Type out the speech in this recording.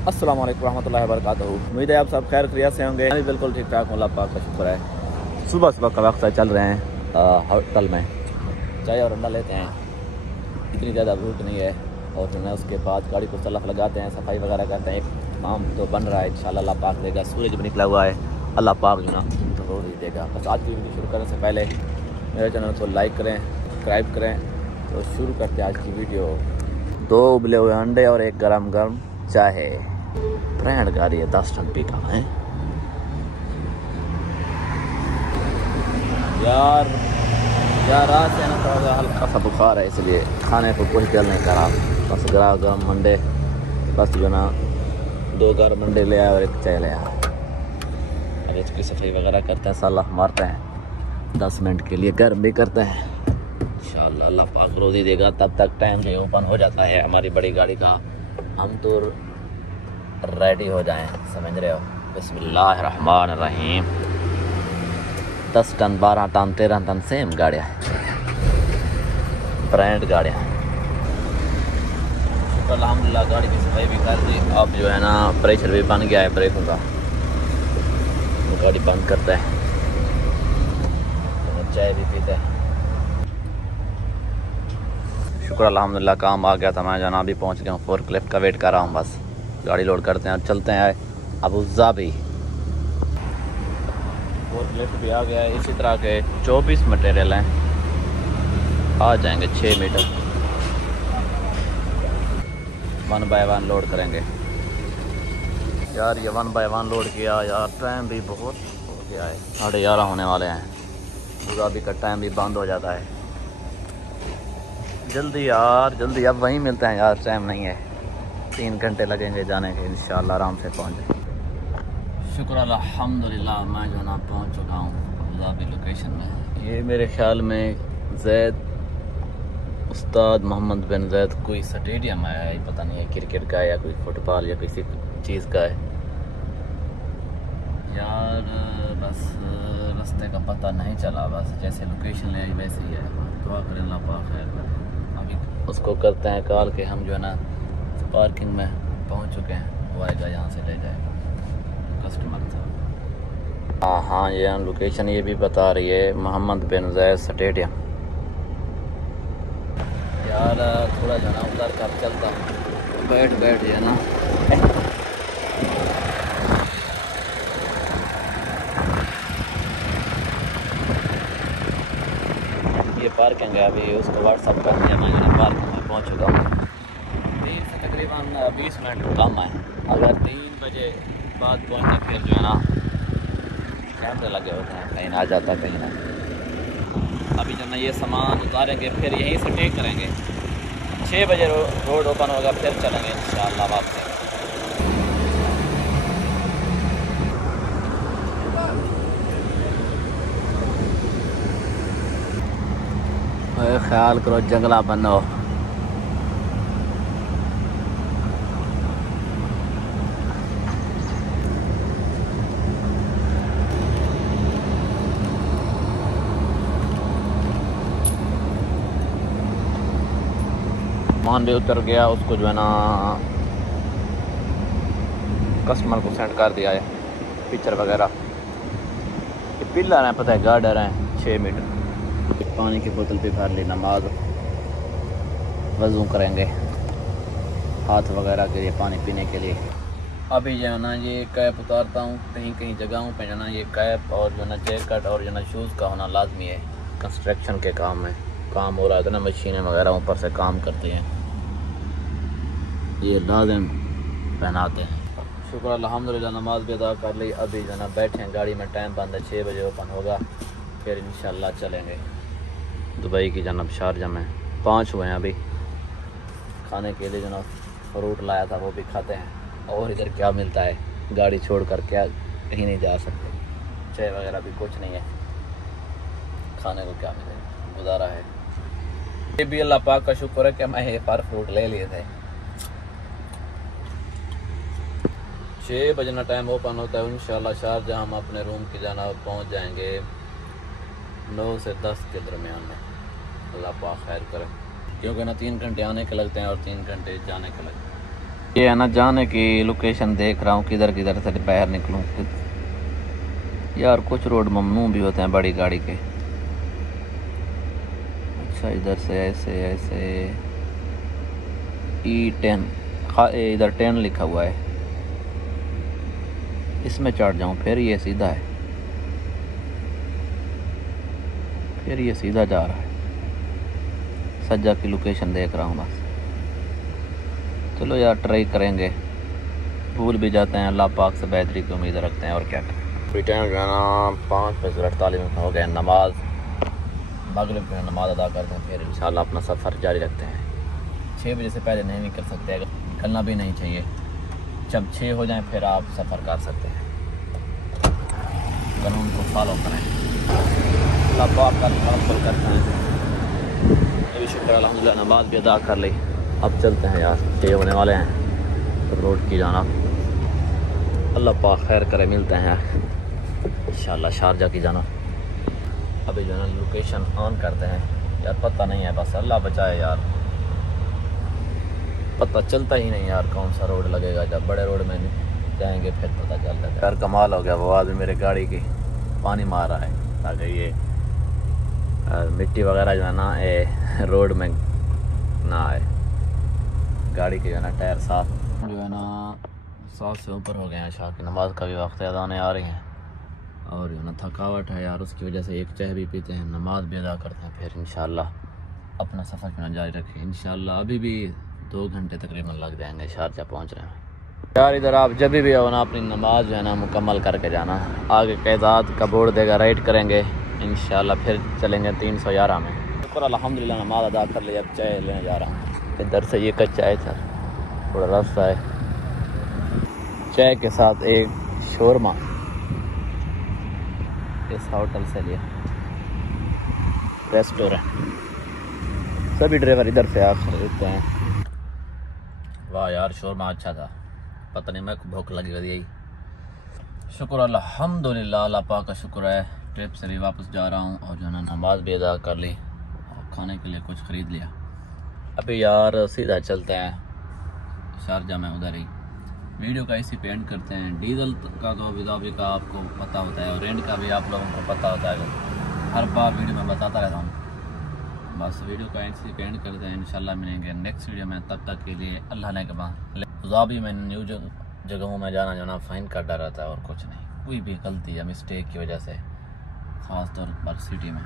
अस्सलाम वालेकुम रहमतुल्लाहि व बरकातहू। उम्मीद है आप सब खैर खैरियत से होंगे। मैं बिल्कुल ठीक ठाक हूँ, अल्लाह पाक का शुक्र है। सुबह सुबह का वक्त है, चल रहे हैं होटल में चाय और अंडा लेते हैं। इतनी ज़्यादा भूख नहीं है और जो है उसके बाद गाड़ी को सलफ लगाते हैं, सफाई वगैरह करते हैं। एक काम तो बन रहा है, इंशाल्लाह अल्लाह पाक देगा। सूरज भी निकला हुआ है, अल्लाह पाक जो ना ज़रूर ही देगा। बस आज की वीडियो शुरू करने से पहले मेरे चैनल को लाइक करें, सब्सक्राइब करें। तो शुरू करते हैं आज की वीडियो। 2 उबले हुए अंडे और एक गरम गरम चाय। ब्रांड गाड़ी है, 10 टन पिकअप है यार। रात से ना थोड़ा हल्का सा बुखार है, इसलिए खाने को कोई दिल नहीं करा। बस गरम अंडे, बस जो ना 2 गरम अंडे ले आया और एक चाय ले आया। अब इसकी सफाई वगैरह करते हैं, सलाह मारते हैं 10 मिनट के लिए, गर्म भी करते हैं। इंशाल्लाह अल्लाह पाक रोज़ी देगा, तब तक टाइम से ओपन हो जाता है हमारी बड़ी गाड़ी का। हम तो रेडी हो जाएं, समझ रहे हो। बिस्मिल्लाहिर्रहमानिर्रहीम। 10 टन, 12 टन, 13 टन सेम गाड़ियाँ हैं, ब्रांड गाड़ियाँ। शुक्र अल्हम्दुलिल्लाह, गाड़ी की सफाई भी कर दी। अब जो है ना प्रेशर भी बन गया है ब्रेकों का, तो गाड़ी बंद करता है, तो चाय भी पीता है। शुक्र अल्हम्दुलिल्लाह, काम आ गया था। मैं जाना अभी पहुँच गया हूँ, फोर्कलिफ्ट का वेट कर रहा हूँ। बस गाड़ी लोड करते हैं और चलते हैं अबू धाबी। फोर्कलिफ्ट भी आ गया है। इसी तरह के 24 मटेरियल हैं, आ जाएंगे 6 मीटर। 1 बाय 1 लोड करेंगे यार। ये 1 बाय 1 लोड किया यार। टाइम भी बहुत हो गया है, 11:30 होने वाले हैं। अबू धाबी का टाइम भी बंद हो जाता है। जल्दी यार, जल्दी। अब वहीं मिलते हैं यार, टाइम नहीं है। 3 घंटे लगेंगे जाने के, इंशाल्लाह आराम से पहुँच जाए। शुक्र अल्हम्दुलिल्लाह, मैं जो ना पहुँच चुका हूँ अबू धाबी लोकेशन में। ये मेरे ख्याल में जैद उस्ताद मोहम्मद बिन जैद कोई स्टेडियम है, पता नहीं है क्रिकेट का है या कोई फुटबॉल या किसी चीज़ का है यार। बस रास्ते का पता नहीं चला, बस जैसे लोकेशन ले आई वैसे ही है। दुआ करें अल्लाह पाक खैर करे। अभी उसको करते हैं कॉल के हम जो है ना पार्किंग में पहुंच चुके हैं, वो आएगा यहाँ से ले जाएगा कस्टमर था। हाँ, ये लोकेशन ये भी बता रही है, मोहम्मद बिन जैद स्टेडियम। यार थोड़ा जो ना उधर कर चलता हूँ, बैठ है ना। ये पार्किंग है, अभी उसको व्हाट्सअप कर दिया। मैं पार्किंग में पहुँच चुका हूँ। 3 से तकरीबन 20 मिनट कम है। अगर 3 बजे बाद पहुँचने फिर जो है ना कैमरे लगे होते हैं, कहीं आ जाता कहीं ना। अभी जो ना ये सामान उतारेंगे, फिर यहीं से टेक करेंगे। 6 बजे रोड ओपन होगा, फिर चलेंगे इंशाअल्लाह वापस। ख्याल करो जंगला बनो। मान भी उतर गया, उसको जो है ना कस्टमर को सेंड कर दिया है पिक्चर वगैरह। ये पिलर हैं, पता है गार्डर हैं 6 मीटर। पानी की बोतल भी भर ली, नमाज वज़ू करेंगे, हाथ वगैरह के लिए, पानी पीने के लिए। अभी जो है ना ये कैप उतारता हूँ। कहीं कहीं जगहों पे जो ना ये कैप और जो ना जैकेट और जो ना शूज़ का होना लाजमी है। कंस्ट्रक्शन के काम में काम हो रहा था ना, मशीनें वगैरह ऊपर से काम करती हैं, ये लाज़िम पहनाते हैं। शुक्र अल्हम्दुलिल्लाह, नमाज भी अदा कर ली। अभी जो ना बैठे हैं गाड़ी में, टाइम बंद है, 6 बजे ओपन होगा, फिर इंशाल्लाह चलेंगे दुबई की जानब। शारजा में 5 हुए हैं अभी। खाने के लिए जो ना फ्रूट लाया था वो भी खाते हैं। और इधर क्या मिलता है, गाड़ी छोड़ कर क्या कहीं नहीं जा सकते। चाय वगैरह भी कुछ नहीं है, खाने को क्या मिलेगा, गुजारा है। ये भी अल्लाह पाक का शुक्र है कि मैं ये फल फ्रूट ले लिए थे। 6 बजे टाइम ओपन होता है इंशाल्लाह। शारजाह हम अपने रूम की जाना पहुंच जाएंगे 9 से 10 के दरमियान में, अल्लाह पाक खैर करे। क्योंकि ना 3 घंटे आने के लगते हैं और 3 घंटे जाने के लगते हैं। ये है ना जाने की लोकेशन देख रहा हूँ, किधर किधर से बाहर निकलूँ यार। कुछ रोड ममनू भी होते हैं बड़ी गाड़ी के। अच्छा इधर से ऐसे ऐसे E10 इधर 10 लिखा हुआ है, इसमें चढ़ जाऊँ फिर ये सीधा है, फिर ये सीधा जा रहा है। सज्जा की लोकेशन देख रहा हूँ बस। चलो यार ट्राई करेंगे, भूल भी जाते हैं, अल्लाह पाक से बेहतरी की उम्मीद रखते हैं और क्या करें। फ्री टाइम जो है ना 5:48 हो गए, नमाज मगरिब में नमाज अदा करते हैं, फिर इंशाल्लाह अपना सफ़र जारी रखते हैं। 6 बजे से पहले नहीं निकल सकते, निकलना भी नहीं चाहिए। जब 6 हो जाए फिर आप सफ़र कर सकते हैं, कानून को फॉलो करें। अल्लाह पाक का तवक्कुल करते हैं। अभी शुक्र अल्हम्दुलिल्लाह नमाज भी अदा कर ली। अब चलते हैं यार, 6 होने वाले हैं तो रोड की जाना। अल्लाह पाक खैर करे, मिलते हैं इंशाल्लाह शारजा की जाना। अभी जो है ना लोकेशन ऑन करते हैं यार, पता नहीं है, बस अल्लाह बचाए यार, पता चलता ही नहीं यार कौन सा रोड लगेगा। जब बड़े रोड में जाएंगे फिर पता चल जाता है। यार कमाल हो गया, वो आदमी मेरे गाड़ी की पानी मार रहा है ताकि ये मिट्टी वगैरह जो है ना ये रोड में ना आए। गाड़ी के जो है ना टायर साफ जो है ना 7 से ऊपर हो गए हैं। शाह की नमाज का भी वक्त अदाने आ रही हैं और जो ना थकावट है यार, उसकी वजह से एक चाय भी पीते हैं, नमाज भी अदा करते हैं, फिर इंशाल्लाह अपना सफ़र क्यों ना जारी रखें। इंशाल्लाह अभी भी 2 घंटे तकरीबन लग जाएंगे, शारजा पहुंच रहे हैं यार। इधर आप जब भी हो ना अपनी नमाज जो है ना मुकम्मल करके जाना। आगे कैदात का बोर्ड देगा, राइट करेंगे इंशाल्लाह, फिर चलेंगे 311 में। शुक्र अल्हम्दुलिल्लाह नमाज अदा कर लिया। अब चाय लेने जा रहा हूँ। इधर से ये कच्चा है था, थोड़ा रास्ता है। चाय के साथ एक शोरमा इस होटल से लिया, रेस्टोरेंट। सभी ड्राइवर इधर से आ खरीदते हैं। वाह यार शोरमा अच्छा था, पता नहीं मैं भूख लगी यही। शुक्र अल्हम्दुलिल्लाह, अल्लाह पाक का शुक्र है। ट्रिप से भी वापस जा रहा हूँ और जो है ना नमाज भी अदा कर ली और खाने के लिए कुछ ख़रीद लिया। अभी यार सीधा चलते हैं शारजा में, उधर ही वीडियो का इसी पे एंड करते हैं। डीजल का तो अभी का आपको पता होता है और रेंट का भी आप लोगों को पता होता है, हर बार वीडियो में बताता रहता हूँ। बस वीडियो का इसी पे एंड करते हैं, इंशाल्लाह मिलेंगे नेक्स्ट वीडियो में। तब तक के लिए अल्लाह ने के बाद अबूधाबी में न्यू जगहों में जाना जो ना फाइन का डर रहता है और कुछ नहीं। कोई भी गलती या मिस्टेक की वजह से, ख़ास तौर पर सिटी में।